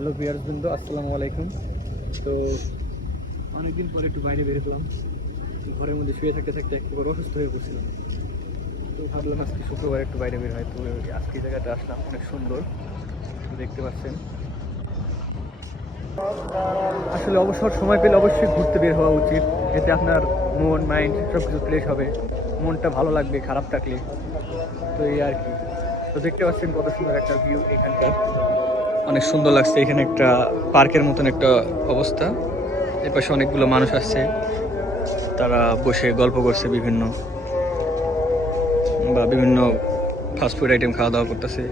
Hello বিয়ার্স বৃন্দ, আসসালামু আলাইকুম। তো অনেকদিন পরে একটু বাইরে বেরোলাম ঘরের মধ্যে শুয়ে থাকতে থাকতে একেবারে অসুস্থ হয়ে পড়ছিলাম। তো ভাবলাম আজকে শুক্রবার একটু বাইরে বের হয়, তো আজকে জায়গাটা আসলাম, অনেক সুন্দর। দেখতে পাচ্ছেন। আসলে অবসর সময় পেলে অবশ্যই ঘুরতে বের হওয়া উচিত। এতে আপনার মন মাইন্ড সব কিছু ফ্রেশ হবে। মনটা ভালো লাগবে, খারাপ থাকলে। তো এই আর কি। তো দেখতে পাচ্ছেন কত সুন্দর একটা ভিউ এখানকার। অনেক সুন্দর লাগছে। এখানে একটা পার্কের মতন একটা অবস্থা। এর পাশে অনেকগুলো মানুষ আসছে তারা বসে গল্প করছে বিভিন্ন বা বিভিন্ন ফাস্টফুড আইটেম খাওয়া দাওয়া করতেছে।